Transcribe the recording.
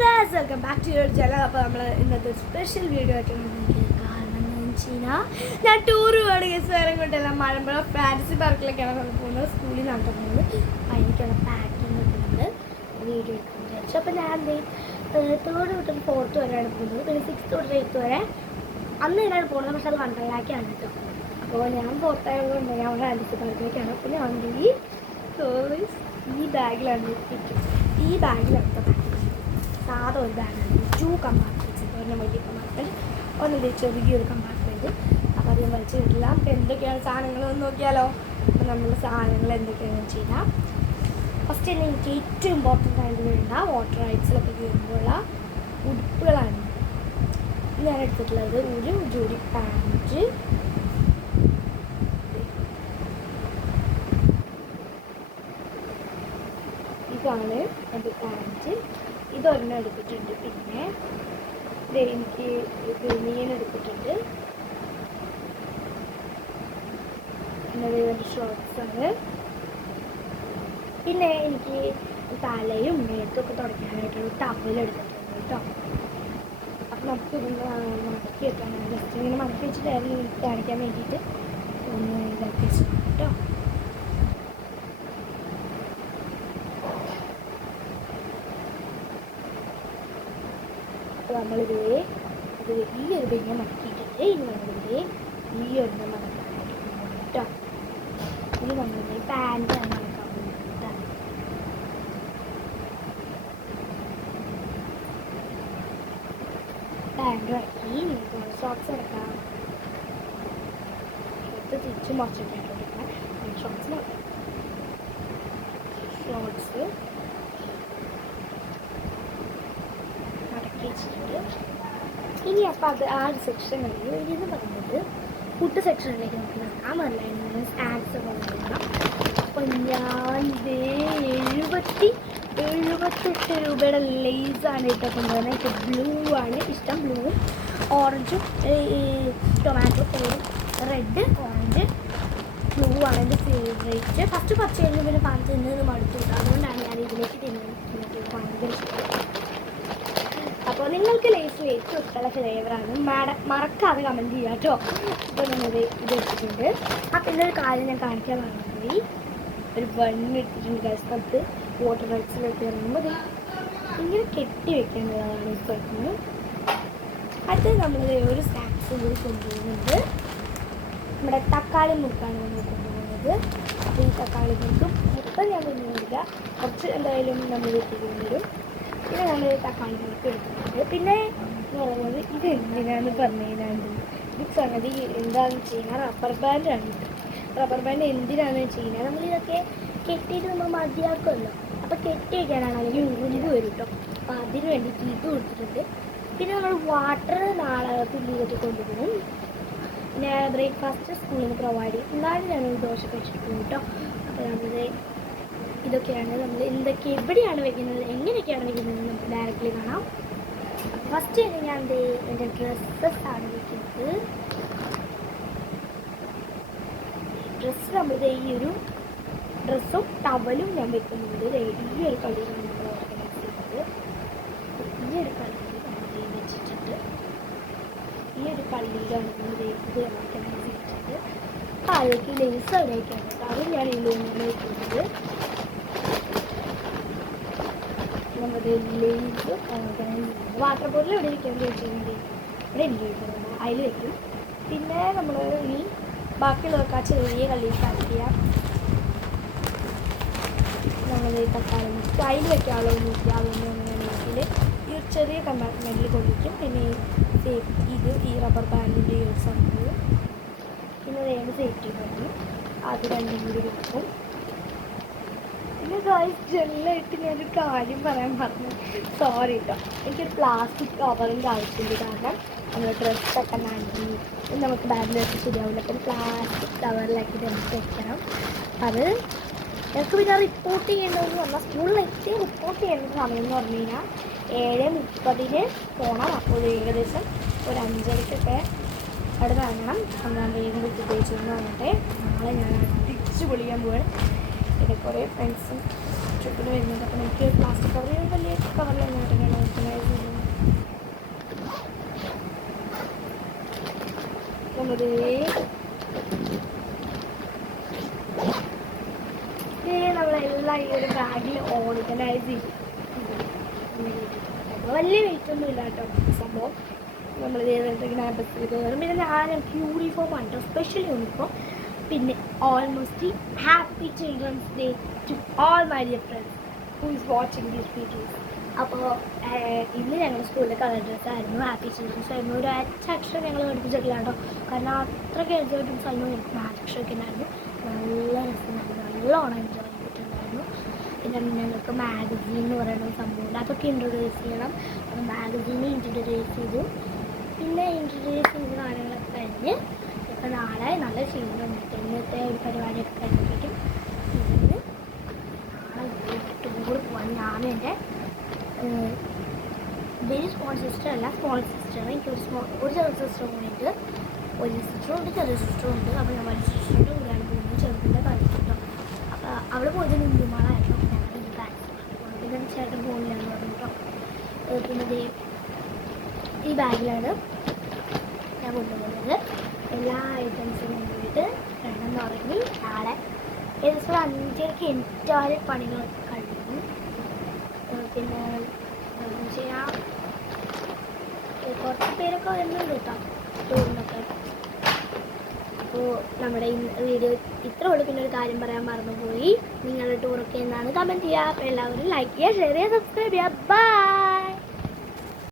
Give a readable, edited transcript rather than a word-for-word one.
Guys welcome back to your channel. അപ്പോൾ നമ്മൾ ഇന്നത്തെ സ്പെഷ്യൽ വീഡിയോ ആയിട്ടാണ് കാരണം എന്ന് വെച്ച് കഴിഞ്ഞാൽ ഞാൻ ടൂർ പോവാണ്. ഗൈസ് വേറെ കൊണ്ടല്ല, മലമ്പുഴ ഫാൻസി പാർക്കിലേക്കാണ് നമ്മൾ പോകുന്നത്. സ്കൂളിൽ നിന്നാണ് പോകുന്നത്. അപ്പോൾ അതിനൊക്കെയുള്ള പാക്കിംഗ് ഒക്കെ നമ്മൾ വീഡിയോ എടുക്കാൻ വിചാരിച്ചു. അപ്പോൾ ഞാൻ തേർഡ് തൊട്ട് ഫോർത്ത് വരെയാണ് പോകുന്നത്. പിന്നെ 6th തൊട്ട് 8th വരെ അന്ന് തന്നെയാണ് പോകുന്നത്. പക്ഷെ അത് വണ്ടർലാക്കാണ് കേട്ടോ. അപ്പോൾ ഞാൻ പുറത്തായതുകൊണ്ട് ഞാൻ ഫാൻസി പാർക്കിലേക്കാണ്. അപ്പോൾ ഞാൻ ഈ ബാഗിലാണ് ഈ ബാഗിലാണ് സാധാ ഒരു ബാഗാണ്. 2 കമ്പാർട്ട്മെൻറ്റ്സ്, ഒരെണ്ണം വലിയ കമ്പാർട്ട്മെൻറ്റ്, ഒന്നും ചെറിയൊരു കമ്പാർട്ട്മെൻറ്റ്. അപ്പോൾ അത് വലിച്ചു വിടില്ല. അപ്പോൾ എന്തൊക്കെയാണ് സാധനങ്ങളെന്ന് നോക്കിയാലോ. അപ്പോൾ നമ്മുടെ സാധനങ്ങൾ എന്തൊക്കെയാണെന്ന് വെച്ച് കഴിഞ്ഞാൽ ഫസ്റ്റ് തന്നെ എനിക്ക് ഏറ്റവും ഇമ്പോർട്ടൻ്റ് ആയിട്ട് വേണ്ട വാട്ടർ റൈഡ്സിലൊക്കെ കയറുമ്പോഴുള്ള ഉടുപ്പുകളാണ് ഞാൻ എടുത്തിട്ടുള്ളത്. ഒരു ജോഡി പാൻറ്റ്, ഇതാണ് എൻ്റെ പാൻറ്റ്, ഇതൊരെണ്ണം എടുത്തിട്ടുണ്ട്. പിന്നെ എനിക്ക് ബനിയൻ എടുത്തിട്ടുണ്ട്. പിന്നെ എൻ്റെ ഷോർട്ട്സാണ്. പിന്നെ എനിക്ക് തലയും മേത്തൊക്കെ തുടയ്ക്കാനായിട്ടൊരു ടവൽ എടുത്തിട്ടുണ്ട് കേട്ടോ. അപ്പം നമുക്ക് മടക്കി വെക്കാനാണ്. ജസ്റ്റ് ഇങ്ങനെ മടക്കി വെച്ചിട്ടായിരുന്നു എനിക്ക് കാണിക്കാൻ വേണ്ടിയിട്ട് ഒന്ന് ഇതാക്കി വെച്ചിട്ടുണ്ട് കേട്ടോ. അപ്പോൾ നമ്മളിതേ ഈ ഒരു ബനിയ മടക്കിയിട്ടുണ്ട്. ഇനി നമ്മളിതേ ഈ ഒരെണ്ണം മടക്കാനായിട്ട് പോകുന്നു കേട്ടോ. ഇനി നമ്മളിതേ പാൻറ്റ് മടക്കാൻ പോകുന്നതാണ്. പാൻറ്റ് ഇറക്കി ഷോർട്ട്സ് എടുക്കാം. ഷോർട്ട്സ് തിരിച്ച് മറിച്ചിട്ടായിട്ട് എടുക്കാം. ഷോർട്ട്സ് നോക്കാം. ഷോർട്ട്സ് വെച്ചിട്ടുണ്ട്. ഇനി അപ്പോൾ അത് ആ ഒരു സെക്ഷൻ കഴിഞ്ഞു. ഇതെന്ന് പറയുന്നത് ഫുഡ് സെക്ഷനിലേക്ക് നമുക്ക് നടക്കാം. അല്ലായിരുന്നു സ്നാക്സ് ഒക്കെ ഉണ്ടാക്കാം. അപ്പോൾ ഞാൻ 78 രൂപയുടെ ലേസാണ് ഇട്ട് കൊണ്ടുവന്നത്. എനിക്ക് ബ്ലൂ ആണ് ഇഷ്ടം. ബ്ലൂവും ഓറഞ്ചും ടൊമാറ്റോ പേരും റെഡ്, ഓറഞ്ച്, ബ്ലൂ ആണ് എൻ്റെ ഫേവറേറ്റ്. ഫസ്റ്റ് പച്ച കഴിഞ്ഞ് പിന്നെ പാൻറ്റ് തിന്നത് മടുത്തു. അതുകൊണ്ടാണ് ഞാൻ ഇതിലേക്ക് തിന്നുന്നത്. ഭയങ്കര ഇഷ്ടം. അപ്പോൾ നിങ്ങൾക്ക് ലേസിൽ ഏറ്റവും ഇഷ്ടമുള്ള ഫ്ലേവറാണ് മറക്കാതെ കമൻറ്റ് ചെയ്യുക കേട്ടോ. അപ്പോൾ ഞാനത് ഇത് എടുത്തിട്ടുണ്ട്. അപ്പോൾ ഇന്നൊരു കാര്യം ഞാൻ കാണിക്കാൻ പറഞ്ഞുപോയി. ഒരു ബണ്ണ് എടുത്തിട്ടുണ്ട് ഗൈസ്. നമുക്ക് വാട്ടർ റൈഡ്സിലൊക്കെ ഇറങ്ങുമ്പോൾ ഇങ്ങനെ കെട്ടി വെക്കേണ്ടതാണ് ഈ ബണ്ണ്. അടുത്ത് നമ്മൾ ഒരു സ്നാക്സും കൂടി കൊണ്ടുപോകുന്നുണ്ട്. നമ്മുടെ തക്കാളി മുറുക്കാണ് നമ്മൾ കൊണ്ടുപോകുന്നത്. അപ്പോൾ ഈ തക്കാളി മുറുക്കും മൊത്തം ഞാൻ കൊണ്ടുപോകില്ല, കുറച്ച് എന്തായാലും നമ്മൾ വെട്ടിക്കൊണ്ടുവരും. പിന്നെ നമ്മൾ തക്കാളി മുറുക്ക് എടുക്കുന്നുണ്ട്. പിന്നെ എന്ന് പറയുന്നത് ഇത് എന്തിനാന്ന് പറഞ്ഞു കഴിഞ്ഞാൽ ഈ സംഗതി എന്താണെന്ന് വെച്ച് കഴിഞ്ഞാൽ റബ്ബർ ബാൻഡാണ്. റബ്ബർ ബാൻഡ് എന്തിനാണെന്ന് വെച്ച് കഴിഞ്ഞാൽ നമ്മളിതൊക്കെ കെട്ടിയിട്ട് നമ്മൾ മതിയാക്കുമല്ലോ. അപ്പോൾ കെട്ടി വയ്ക്കാനാണ്, അല്ലെങ്കിൽ ഉറുമ്പ് വരും കേട്ടോ. അപ്പോൾ അതിന് വേണ്ടിയിട്ട് ഇത് കൊടുത്തിട്ടുണ്ട്. പിന്നെ നമ്മൾ വാട്ടർ നാളെ ഫില്ല് ചെയ്തിട്ട് കൊണ്ടുപോകും. പിന്നെ ബ്രേക്ക്ഫാസ്റ്റ് സ്കൂളിൽ നിന്ന് പ്രൊവൈഡ് ചെയ്യും. എന്നാലും ഞാനൊരു ദോശ കഴിച്ചിട്ട് കേട്ടോ. അപ്പോൾ നമ്മൾ ഇതൊക്കെയാണ് നമ്മൾ എന്തൊക്കെ എവിടെയാണ് വെക്കുന്നത്, എങ്ങനെയൊക്കെയാണ് വെക്കുന്നത് നമുക്ക് ഡയറക്റ്റ്ലി കാണാം. ഫസ്റ്റ് തന്നെ ഞാൻ എൻ്റെ ഡ്രസ്സസാണ് വെക്കുന്നത്. ഡ്രസ്സ് നമ്മൾ ഈ ഒരു ഡ്രസ്സും ടവലും ഞാൻ വെക്കുന്നുണ്ട്. ഈ ഒരു കളിയിലാണ് നമ്മൾ ഓർഗനൈസ് ചെയ്യുന്നത്. ഈ ഒരു കളിയിൽ നമ്മൾ വെച്ചിട്ടുണ്ട്. ഈ ഒരു കളിയിലാണ് നമ്മൾ ഇത് ഓർഗനൈസ് ചെയ്തിട്ടുണ്ട്. താഴേക്ക് ലേസ് അവിടേക്കാണ്. അത് ഞാൻ ഇതിലൊന്നാണ് വെക്കുന്നത്. നമ്മുടെ ലേസ് ഓർഗനൈസ് ചെയ്യുന്നത് വാട്ടർ ബോട്ടിൽ എവിടെ ഇരിക്കാൻ ചോദിച്ചിട്ടുണ്ട്. ഇവിടെ എനിക്ക് വയ്ക്കുന്നത് അതിൽ വയ്ക്കും. പിന്നെ നമ്മൾ ഇനി ബാക്കിയുള്ളവർക്ക് ആ ചെറിയ കളിയിൽ സ്റ്റാർട്ട് ചെയ്യാം. നമ്മൾ തക്കാളി മുറിച്ച് അതിൽ വെക്കാനുള്ള നോക്കി അതൊന്നും അങ്ങനെയാണെങ്കിൽ ഈ ഒരു ചെറിയ കമ്പാർട്ട്മെൻറ്റിൽ കൊണ്ടിരിക്കും. പിന്നെ ഇത് ഈ റബ്ബർ ബാൻഡിൻ്റെ യൂസ് സംഭവം. പിന്നെ വേണ്ട സേഫ്റ്റി പറഞ്ഞു അത് രണ്ടും കൂടി വെക്കും. പിന്നെ ഗൈസ് ജെല്ലായിട്ട് ഞാനൊരു കാര്യം പറയാൻ പറഞ്ഞു, സോറി കേട്ടോ. എനിക്കൊരു പ്ലാസ്റ്റിക് കവറിൻ്റെ ആവശ്യമുണ്ട്. കാരണം നമ്മൾ ഡ്രസ്സൊക്കെ നനഞ്ഞ് നമുക്ക് ബാഗിൽ വെച്ച് ശരിയാവില്ല. അപ്പം പ്ലാസ്റ്റിക് കവറിലാക്കി നമുക്ക് വെക്കണം. അത് ഞങ്ങൾക്ക് പിന്നെ റിപ്പോർട്ട് ചെയ്യേണ്ടതെന്ന് പറഞ്ഞാൽ സ്കൂളിലേക്ക് റിപ്പോർട്ട് ചെയ്യേണ്ട സമയം എന്ന് പറഞ്ഞു കഴിഞ്ഞാൽ 7:30 പോകണം. അപ്പോൾ ഏകദേശം ഒരു 5:30 അവിടെ ഇറങ്ങണം. ഞാൻ വേഗം ഉപയോഗിച്ചെന്ന് പറഞ്ഞിട്ട് നാളെ ഞാൻ അടിച്ച് പൊളിക്കാൻ പോവാണ്. പിന്നെ കുറേ ഫ്രണ്ട്സും ട്രിപ്പിന് വരുന്നുണ്ട്. അപ്പോൾ എനിക്ക് പ്ലാസ്റ്റിക് കവർ വലിയ കവറിൽ തന്നെയാണ് പോകുന്നത്. നമ്മളെല്ലാം ഈ ഒരു ബാഗിൽ ഓർഗനൈസ് ചെയ്തു. വലിയ വെയിറ്റ് ഒന്നും ഇല്ല കേട്ടോ സംഭവം. നമ്മൾ ബസ്സിൽ കയറും. പിന്നെ ഞാൻ യൂണിഫോം ആണ്, സ്പെഷ്യൽ യൂണിഫോം. പിന്നെ almost happy children's day to all my dear friends who is watching these videos. അപ്പോൾ ഇന്ന് ഞങ്ങളുടെ സ്കൂളിലെ കളർ ഡ്രസ്സ് ആയിരുന്നു, ഹാപ്പി ചിൽഡ്രൻസ് ആയിരുന്നു. ഒരു അക്ഷരം ഞങ്ങൾ പഠിപ്പിച്ചിട്ടില്ല കേട്ടോ, കാരണം അത്രയ്ക്ക് എൻജോയ്മെൻറ്റ്സ് ആയിരുന്നു. എനിക്ക് അക്ഷരമൊക്കെ ഉണ്ടായിരുന്നു. നല്ല രസമായിരുന്നു, നല്ലോണം എൻജോയ് ചെയ്തിട്ടുണ്ടായിരുന്നു. പിന്നെ ഞങ്ങൾക്ക് മാഗസീൻ എന്ന് പറയുന്ന സംഭവമുണ്ട്, അതൊക്കെ ഇൻട്രൊഡ്യൂസ് ചെയ്യണം. അപ്പോൾ മാഗസീനെ ഇൻട്രൊഡ്യൂസ് ചെയ്തു. പിന്നെ ഇൻട്രൊഡ്യൂസ് ചെയ്ത കാര്യങ്ങളൊക്കെ കഴിഞ്ഞ് ഇപ്പോൾ നാളെ നല്ല ക്ഷീണമുണ്ട്. ഇന്നത്തെ ഒരു പരിപാടിയൊക്കെ കഴിഞ്ഞിരിക്കും. ഇന്ന് നാളെ ടൂർ പോകാൻ ഞാനും എൻ്റെ വെരി സ്മോൾ സിസ്റ്റർ അല്ല, സ്മോൾ സിസ്റ്റർ. എനിക്കൊരു ചെറിയ സിസ്റ്റർ കൂടിയിട്ട്, ഒരു സിസ്റ്ററും ഉണ്ട്, ചെറിയ സിസ്റ്ററും ഉണ്ട്. അപ്പോൾ ഞാൻ വലിയ സിസ്റ്ററിൻ്റെ കൂടെയാണ് പോകുന്നത്, ചെറുതിൻ്റെ കളിച്ചിട്ടോ. അപ്പോൾ അവൾ പോയത് ലുലുമാളായിരുന്നു. ഞങ്ങൾ ഈ ബാഗ് പിന്നെ ചേട്ടൻ പോകുന്നില്ലെന്ന് പറഞ്ഞിട്ടോ. പിന്നെ ഈ ബാഗിലാണ് ഞാൻ കൊണ്ടുപോകുന്നത്. എല്ലാ ഐറ്റംസും കൊണ്ടുപോയിട്ട് രണ്ടെണ്ണം ഇറങ്ങി നാളെ ഏകദേശം 5:30 എൻ്റെ പണികൾ കഴിയും. പിന്നെ എന്താ ചെയ്യാം, കുറച്ച് പേരൊക്കെ വരുന്നുണ്ട് കേട്ടോ ടൂറിനൊക്കെ. അപ്പോൾ നമ്മുടെ വീഡിയോ ഇത്ര ഉള്ളൂ. പിന്നെ ഒരു കാര്യം പറയാൻ മറന്നുപോയി, നിങ്ങളുടെ ടൂറൊക്കെ എന്താണ് കമൻറ്റ് ചെയ്യുക. അപ്പോൾ എല്ലാവരും ലൈക്ക് ചെയ്യുക, ഷെയർ ചെയ്യുക, സബ്സ്ക്രൈബ് ചെയ്യുക. ബൈ.